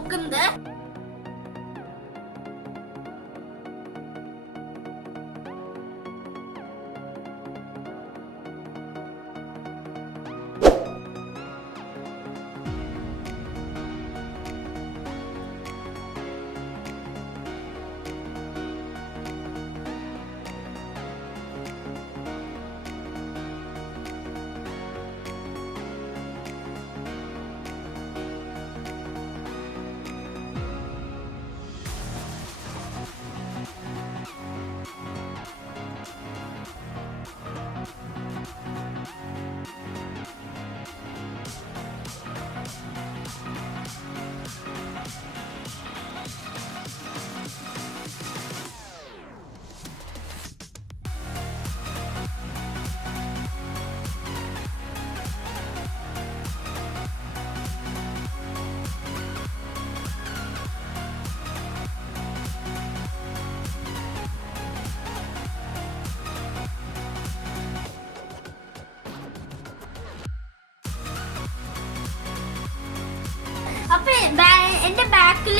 നോക്കുന്നത്. അപ്പൊ എന്റെ ബാക്കിൽ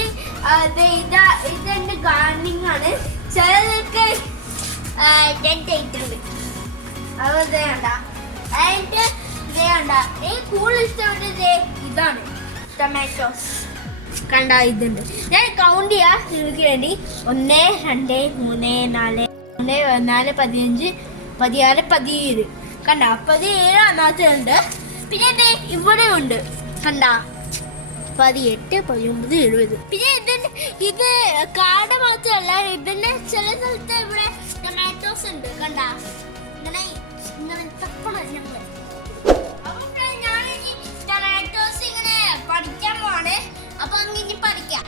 ഇതെന്റെ ഗാർഡനിങ് ആണ്. ചിലതൊക്കെ ഡെഡ് ആയിട്ടുണ്ട്. അത് വേണ്ട അതിന്റെ വേണ്ട. കൂടുതൽ ഇഷ്ടപ്പെട്ടത് ഇതാണ് ടൊമാറ്റോസ്. കണ്ട ഇതുണ്ട്. ഞാൻ കൗണ്ട് ചെയ്യാ നിങ്ങൾക്ക് വേണ്ടി. 1 2 3 4 3 14 15 16 17. കണ്ട 17 അതിനകത്തുണ്ട്. പിന്നെ ഇവിടെ ഉണ്ട്. കണ്ട 18 19 70. പിന്നെ ഇത് കാട് മാത്രമല്ല, ഇതിന്റെ ചില സ്ഥലത്ത് ഇവിടെ ടൊമാറ്റോസ് ഉണ്ട്. കണ്ട ഇങ്ങനെ ഇങ്ങനെ തപ്പണം. അപ്പൊ ഞാൻ ഇനി ടൊമാറ്റോസ് ഇങ്ങനെ പഠിക്കാൻ പോവാണ്. അപ്പൊ അങ്ങനെ പഠിക്കാം.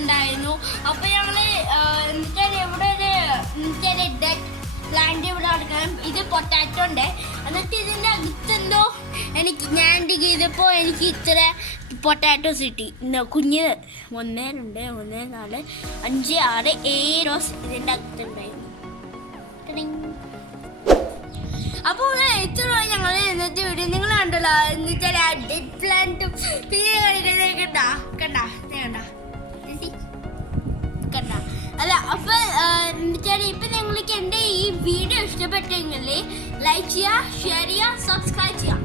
ണ്ടായിരുന്നു. അപ്പൊ ഞങ്ങള് ഇവിടെ ഒരു ഡെഡ് പ്ലാന്റ് ഇവിടെ എടുക്കണം. ഇത് പൊട്ടാറ്റോ ഉണ്ട്. എന്നിട്ട് ഇതിന്റെ അകത്തെന്തോ ഞാൻ ഡിഗ് ചെയ്തപ്പോ എനിക്ക് ഇത്ര പൊട്ടാറ്റോസ് കിട്ടി. കുഞ്ഞ് 1 2 3 4 5 6 7 റോസ് ഇതിന്റെ അകത്തുണ്ടായിരുന്നു. അപ്പോൾ ഇത്ര ഞങ്ങള് ഇന്നത്തെ വീഡിയോ നിങ്ങൾ കണ്ടല്ലോ. ഡെഡ് പ്ലാന്റും പിന്നെ കണ്ട അല്ല. അപ്പൊ ഇപ്പൊ നിങ്ങൾക്ക് എന്റെ ഈ വീഡിയോ ഇഷ്ടപ്പെട്ടെങ്കിൽ ലൈക്ക് ചെയ്യുക, ഷെയർ ചെയ്യുക, സബ്സ്ക്രൈബ് ചെയ്യുക.